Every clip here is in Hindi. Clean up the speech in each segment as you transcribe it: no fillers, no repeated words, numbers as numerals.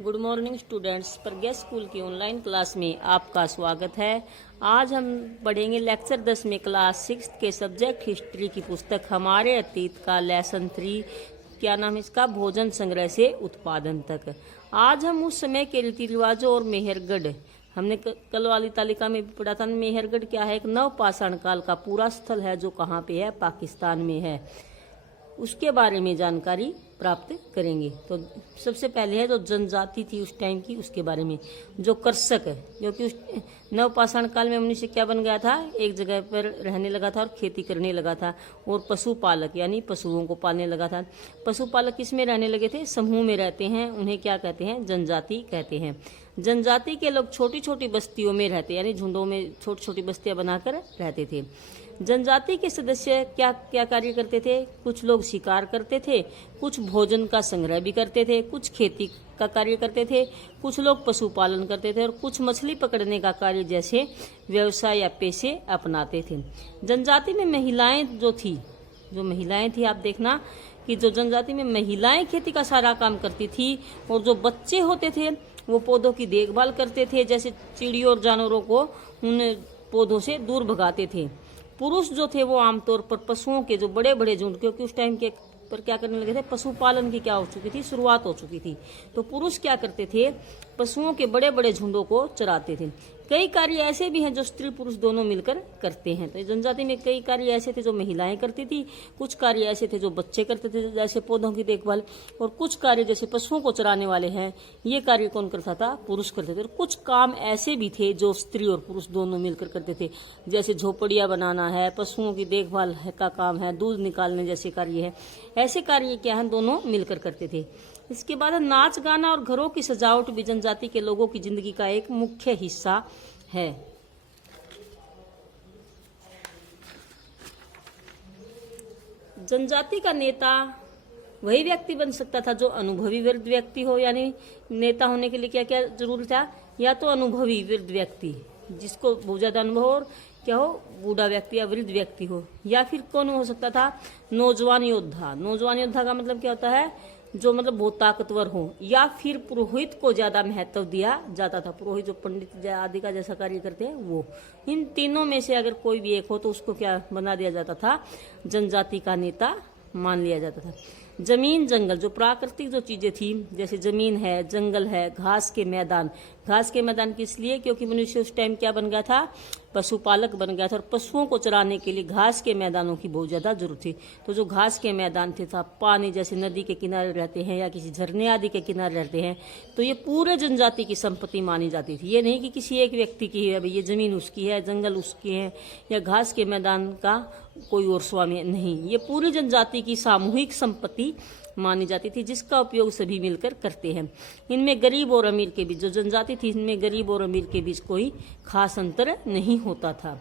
गुड मॉर्निंग स्टूडेंट्स, प्रज्ञा स्कूल की ऑनलाइन क्लास में आपका स्वागत है। आज हम पढ़ेंगे लेक्चर 10 में क्लास 6 के सब्जेक्ट हिस्ट्री की पुस्तक हमारे अतीत का लेसन 3। क्या नाम है इसका? भोजन संग्रह से उत्पादन तक। आज हम उस समय के रीति रिवाजों और मेहरगढ़, हमने कल वाली तालिका में भी पढ़ा था। मेहरगढ़ क्या है? एक नवपाषाण काल का पूरा स्थल है जो कहाँ पे है? पाकिस्तान में है। उसके बारे में जानकारी प्राप्त करेंगे। तो सबसे पहले है जो जनजाति थी उस टाइम की, उसके बारे में। जो कृषक है, जो कि उस नवपाषाण काल में मनुष्य क्या बन गया था? एक जगह पर रहने लगा था और खेती करने लगा था। और पशुपालक यानी पशुओं को पालने लगा था। पशुपालक किस में रहने लगे थे? समूह में रहते हैं। उन्हें क्या कहते हैं? जनजाति कहते हैं। जनजाति के लोग छोटी छोटी बस्तियों में रहते, यानी झुंडों में छोटी छोटी बस्तियां बनाकर रहते थे। जनजाति के सदस्य क्या क्या कार्य करते थे? कुछ लोग शिकार करते थे, कुछ भोजन का संग्रह भी करते थे, कुछ खेती का कार्य करते थे, कुछ लोग पशुपालन करते थे और कुछ मछली पकड़ने का कार्य जैसे व्यवसाय या पेशे अपनाते थे। जनजाति में महिलाएं जो महिलाएं थी, आप देखना कि जो जनजाति में महिलाएं खेती का सारा काम करती थी और जो बच्चे होते थे वो पौधों की देखभाल करते थे, जैसे चिड़ियों और जानवरों को उन पौधों से दूर भगाते थे। पुरुष जो थे वो आमतौर पर पशुओं के जो बड़े बड़े झुंड, क्योंकि उस टाइम के पर क्या करने लगे थे? पशुपालन की क्या हो चुकी थी? शुरुआत हो चुकी थी। तो पुरुष क्या करते थे? पशुओं के बड़े बड़े झुंडों को चराते थे। कई कार्य ऐसे भी हैं जो स्त्री पुरुष दोनों मिलकर करते हैं। तो जनजाति में कई कार्य ऐसे थे जो महिलाएं करती थी, कुछ कार्य ऐसे थे जो बच्चे करते थे जैसे पौधों की देखभाल, और कुछ कार्य जैसे पशुओं को चराने वाले हैं ये कार्य कौन करता था? पुरुष करते थे। और कुछ काम ऐसे भी थे जो स्त्री और पुरुष दोनों मिलकर करते थे, जैसे झोपड़ियां बनाना है, पशुओं की देखभाल का काम है, दूध निकालने जैसे कार्य है। ऐसे कार्य क्या है? दोनों मिलकर करते थे। इसके बाद नाच गाना और घरों की सजावट भी जनजाति के लोगों की जिंदगी का एक मुख्य हिस्सा है। जनजाति का नेता वही व्यक्ति बन सकता था जो अनुभवी वृद्ध व्यक्ति हो, यानी नेता होने के लिए क्या क्या जरूरी था? या तो अनुभवी वृद्ध व्यक्ति जिसको बहुत ज्यादा अनुभव हो, और क्या हो? बूढ़ा व्यक्ति या वृद्ध व्यक्ति हो। या फिर कौन हो सकता था? नौजवान योद्धा। नौजवान योद्धा का मतलब क्या होता है? जो मतलब बहुत ताकतवर हो। या फिर पुरोहित को ज्यादा महत्व दिया जाता था। पुरोहित जो पंडित आदि का जैसा कार्य करते हैं वो। इन तीनों में से अगर कोई भी एक हो तो उसको क्या बना दिया जाता था? जनजाति का नेता मान लिया जाता था। जमीन जंगल, जो प्राकृतिक जो चीजें थी, जैसे जमीन है, जंगल है, घास के मैदान। घास के मैदान किस लिए? क्योंकि मनुष्य उस टाइम क्या बन गया था? पशुपालक बन गया था और पशुओं को चराने के लिए घास के मैदानों की बहुत ज्यादा जरूरत थी। तो जो घास के मैदान थे था, पानी जैसे नदी के किनारे रहते हैं या किसी झरने आदि के किनारे रहते हैं, तो ये पूरे जनजाति की संपत्ति मानी जाती थी। ये नहीं कि किसी एक व्यक्ति की है, भाई ये जमीन उसकी है, जंगल उसकी है, या घास के मैदान का कोई और स्वामी नहीं। ये पूरी जनजाति की सामूहिक संपत्ति मानी जाती थी, जिसका उपयोग सभी मिलकर करते हैं। इनमें गरीब और अमीर के बीच, जो जनजाति थी इनमें गरीब और अमीर के बीच कोई खास अंतर नहीं होता था।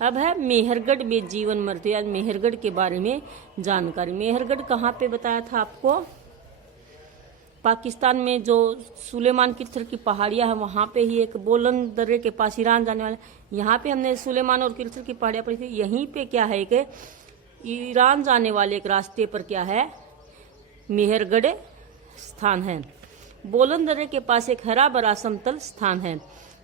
अब है मेहरगढ़ में जीवन मृत्यु, या मेहरगढ़ के बारे में जानकारी। मेहरगढ़ कहाँ पे बताया था आपको? पाकिस्तान में जो सुलेमान किरथर की पहाड़ियां है वहां पे ही, एक बोलन दर्रे के पास ईरान जाने वाले, यहाँ पे हमने सुलेमान और किरथर की पहाड़ियां पढ़ी थी। यहीं पे क्या है कि ईरान जाने वाले एक रास्ते पर क्या है? मेहरगढ़ स्थान है। बोलन दर्रे के पास एक हरा भरा समतल स्थान है।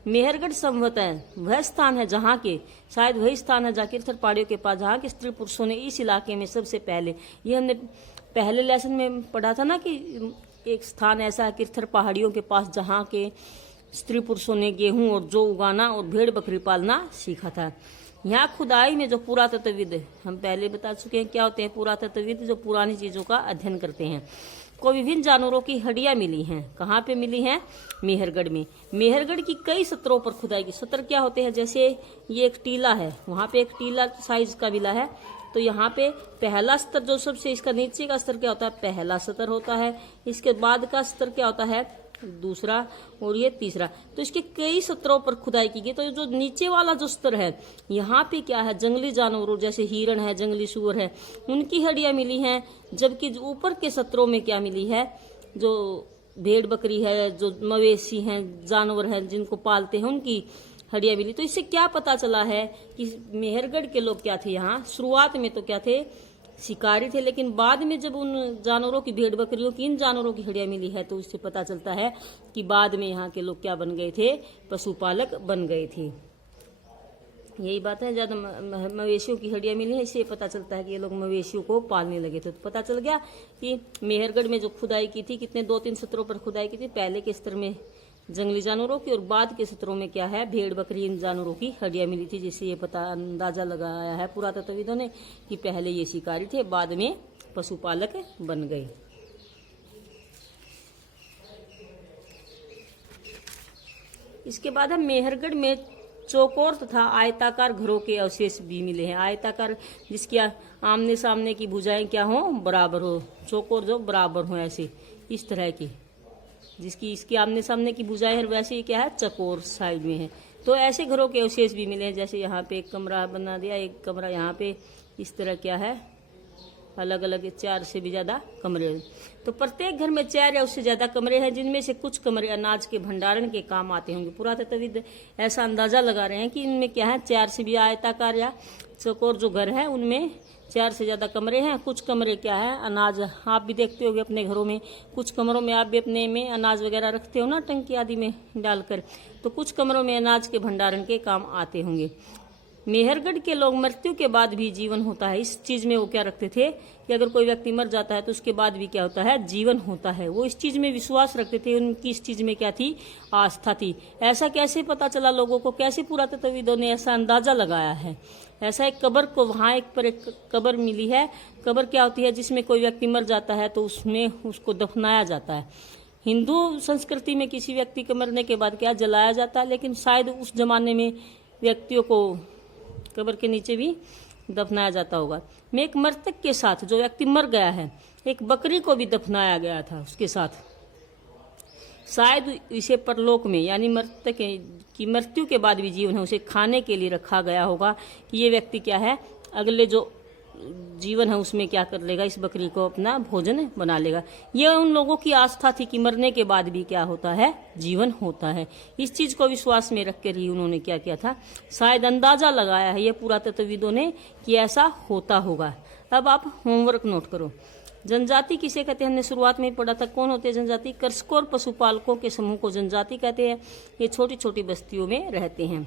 मेहरगढ़ संभवतः वह स्थान है जहाँ के, शायद वही स्थान है जहाँ किरथर पहाड़ियों के पास, जहाँ के स्त्री पुरुषों ने इस इलाके में सबसे पहले, ये हमने पहले लेसन में पढ़ा था ना कि एक स्थान ऐसा है किरथर पहाड़ियों के पास जहाँ के स्त्री पुरुषों ने गेहूं और जौ उगाना और भेड़ बकरी पालना सीखा था। यहाँ खुदाई में जो पुरातत्वविद, हम पहले बता चुके हैं क्या होते हैं पुरातत्वविद, जो पुरानी चीजों का अध्ययन करते हैं, को विभिन्न जानवरों की हड्डियां मिली हैं। कहाँ पे मिली हैं? मेहरगढ़ में। मेहरगढ़ की कई सत्रों पर खुदाई की। सत्र क्या होते हैं? जैसे ये एक टीला है, वहां पे एक टीला साइज का मिला है, तो यहाँ पे पहला स्तर जो सबसे, इसका नीचे का स्तर क्या होता है? पहला स्तर होता है। इसके बाद का स्तर क्या होता है? दूसरा, और ये तीसरा। तो इसके कई स्तरों पर खुदाई की गई। तो जो नीचे वाला जो स्तर है, यहाँ पे क्या है? जंगली जानवरों जैसे हिरण है, जंगली सूअर है, उनकी हड्डियां मिली हैं। जबकि ऊपर के स्तरों में क्या मिली है? जो भेड़ बकरी है, जो मवेशी हैं, जानवर हैं जिनको पालते हैं, उनकी हड्डियां मिली। तो इससे क्या पता चला है कि मेहरगढ़ के लोग क्या थे? यहाँ शुरुआत में तो क्या थे? शिकारी थे, लेकिन बाद में जब उन जानवरों की, भेड़ बकरियों की, इन जानवरों की हड्डियां मिली है तो उससे पता चलता है कि बाद में यहाँ के लोग क्या बन गए थे, पशुपालक बन गए थे। यही बात है, ज्यादा मवेशियों की हड्डियां मिली है, इससे पता चलता है कि ये लोग मवेशियों को पालने लगे थे। तो पता चल गया कि मेहरगढ़ में जो खुदाई की थी, कितने 2-3 सत्रों पर खुदाई की थी, पहले के स्तर में जंगली जानवरों की और बाद के सत्रों में क्या है, भेड़ बकरी, इन जानवरों की हड्डियां मिली थी, जिससे ये पता अंदाजा लगाया है पुरातत्वविदों ने कि पहले ये शिकारी थे, बाद में पशुपालक बन गए। इसके बाद हम मेहरगढ़ में चौकोर तथा आयताकार घरों के अवशेष भी मिले हैं। आयताकार जिसकी आमने सामने की भुजाएं क्या हो, बराबर हो, चौकोर जो बराबर हो, ऐसे इस तरह की, जिसकी इसकी आमने सामने की भुजाएं है, वैसे ही क्या है, चकोर साइड में है। तो ऐसे घरों के अवशेष भी मिले हैं, जैसे यहाँ पे एक कमरा बना दिया, एक कमरा यहाँ पे, इस तरह क्या है, अलग अलग 4 से भी ज्यादा कमरे। तो प्रत्येक घर में 4 या उससे ज्यादा कमरे हैं, जिनमें से कुछ कमरे अनाज के भंडारण के काम आते होंगे। पुरातत्वविद ऐसा अंदाजा लगा रहे हैं कि इनमें क्या है, 4 से भी आयताकार या चौकोर जो घर है उनमें 4 से ज्यादा कमरे हैं। कुछ कमरे क्या है, अनाज, आप भी देखते होगे अपने घरों में, कुछ कमरों में आप भी अपने में अनाज वगैरह रखते हो ना, टंकी आदि में डालकर, तो कुछ कमरों में अनाज के भंडारण के काम आते होंगे। मेहरगढ़ के लोग मृत्यु के बाद भी जीवन होता है, इस चीज में वो क्या रखते थे कि अगर कोई व्यक्ति मर जाता है तो उसके बाद भी क्या होता है, जीवन होता है। वो इस चीज में विश्वास रखते थे, उनकी इस चीज में क्या थी, आस्था थी। ऐसा कैसे पता चला लोगों को, कैसे पुरातत्वविदों ने ऐसा अंदाजा लगाया है? ऐसा एक कब्र को, वहां एक पर एक कब्र मिली है। कब्र क्या होती है, जिसमें कोई व्यक्ति मर जाता है तो उसमें उसको दफनाया जाता है। हिंदू संस्कृति में किसी व्यक्ति के मरने के बाद क्या जलाया जाता है, लेकिन शायद उस जमाने में व्यक्तियों को कब्र के नीचे भी दफनाया जाता होगा। में एक मृतक के साथ, जो व्यक्ति मर गया है, एक बकरी को भी दफनाया गया था उसके साथ। शायद इसे परलोक में, यानी मृतक की मृत्यु के बाद भी जीवन है, उसे खाने के लिए रखा गया होगा कि ये व्यक्ति क्या है, अगले जो जीवन है उसमें क्या कर लेगा, इस बकरी को अपना भोजन बना लेगा। ये उन लोगों की आस्था थी कि मरने के बाद भी क्या होता है, जीवन होता है। इस चीज को विश्वास में रख कर ही उन्होंने क्या किया था, शायद अंदाजा लगाया है ये पुरातत्वविदों ने कि ऐसा होता होगा। अब आप होमवर्क नोट करो। जनजाति किसे कहते हैं, हमने शुरुआत में ही पढ़ा था। कौन होते हैं जनजाति? कृषकों और पशुपालकों के समूह को जनजाति कहते हैं। ये छोटी छोटी बस्तियों में रहते हैं।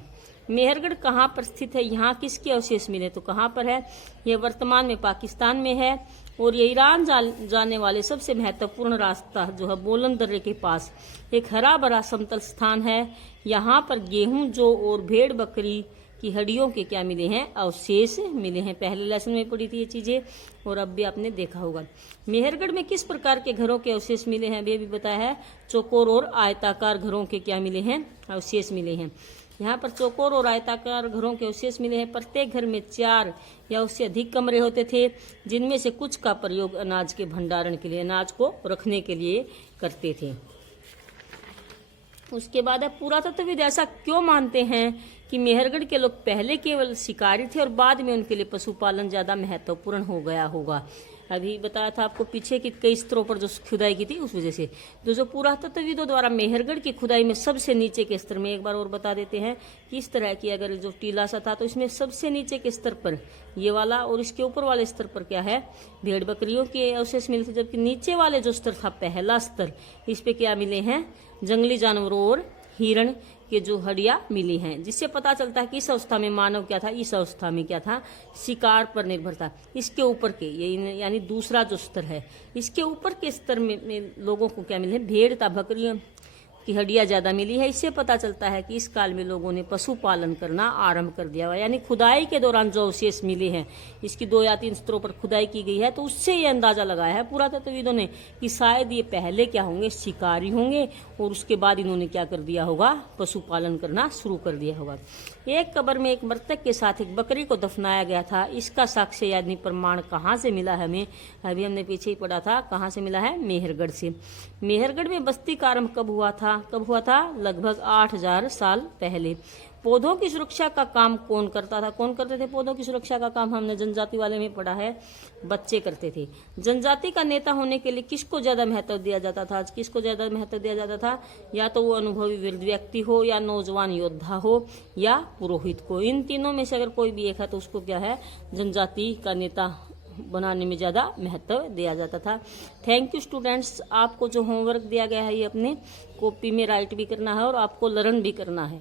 मेहरगढ़ कहाँ पर स्थित है, यहाँ किसके अवशेष मिले, तो कहाँ पर है, ये वर्तमान में पाकिस्तान में है। और ये ईरान जाने वाले सबसे महत्वपूर्ण रास्ता जो है, बोलन दर्रे के पास एक हरा भरा समतल स्थान है। यहाँ पर गेहूं, जौ और भेड़ बकरी की हड्डियों के क्या मिले हैं, अवशेष मिले हैं। पहले लेसन में पढ़ी थी ये चीजें और अब भी आपने देखा होगा। मेहरगढ़ में किस प्रकार के घरों के अवशेष मिले हैं, ये भी बताया है। चौकोर और आयताकार घरों के क्या मिले हैं, अवशेष मिले हैं। यहाँ पर चौकोर और आयताकार घरों के अवशेष मिले हैं। प्रत्येक घर में 4 या उससे अधिक कमरे होते थे, जिनमें से कुछ का प्रयोग अनाज के भंडारण के लिए, अनाज को रखने के लिए करते थे। उसके बाद पुरातत्वविद ऐसा क्यों मानते हैं कि मेहरगढ़ के लोग पहले केवल शिकारी थे और बाद में उनके लिए पशुपालन ज्यादा महत्वपूर्ण हो गया होगा? अभी बताया था आपको पीछे कि कई स्तरों पर जो खुदाई की थी उस वजह से। तो जो पुरातत्वविदों द्वारा मेहरगढ़ की खुदाई में सबसे नीचे के स्तर में, एक बार और बता देते हैं कि इस तरह की, अगर जो टीला सा था तो इसमें सबसे नीचे के स्तर पर ये वाला और इसके ऊपर वाले स्तर पर क्या है, भेड़ बकरियों के अवशेष मिले थे। जबकि नीचे वाले जो स्तर था, पहला स्तर, इस पे क्या मिले हैं, जंगली जानवरों और हिरण के जो हड्डियां मिली हैं, जिससे पता चलता है कि इस अवस्था में मानव क्या था, इस अवस्था में क्या था, शिकार पर निर्भर था। इसके ऊपर के, ये यानी दूसरा जो स्तर है, इसके ऊपर के स्तर में लोगों को क्या मिले, भेड़ तथा बकरियों की हड्डियां ज्यादा मिली है। इससे पता चलता है कि इस काल में लोगों ने पशुपालन करना आरंभ कर दिया हुआ। यानी खुदाई के दौरान जो अवशेष मिले हैं, इसकी 2 या 3 स्तरों पर खुदाई की गई है, तो उससे ये अंदाजा लगाया है पुरातत्वविदों ने कि शायद ये पहले क्या होंगे, शिकारी होंगे और उसके बाद इन्होंने क्या कर दिया होगा, पशुपालन करना शुरू कर दिया होगा। एक कब्र में एक मृतक के साथ एक बकरी को दफनाया गया था। इसका साक्ष्य यानी प्रमाण कहाँ से मिला हमें, अभी हमने पीछे ही पढ़ा था, कहाँ से मिला है, मेहरगढ़ से। मेहरगढ़ में बस्ती का आरंभ कब हुआ था, लगभग 8000 साल पहले। पौधों की सुरक्षा का काम कौन करता था, कौन करते थे पौधों की सुरक्षा का काम, हमने जनजाति वाले में पढ़ा है, बच्चे करते थे। जनजाति का नेता होने के लिए किसको ज्यादा महत्व दिया जाता था, किसको ज्यादा महत्व दिया जाता था, या तो वो अनुभवी वृद्ध व्यक्ति हो, या नौजवान योद्धा हो, या पुरोहित को। इन तीनों में से अगर कोई भी एक है तो उसको क्या है, जनजाति का नेता बनाने में ज़्यादा महत्व दिया जाता था। Thank you students. आपको जो होमवर्क दिया गया है ये अपने कॉपी में राइट भी करना है और आपको लर्न भी करना है।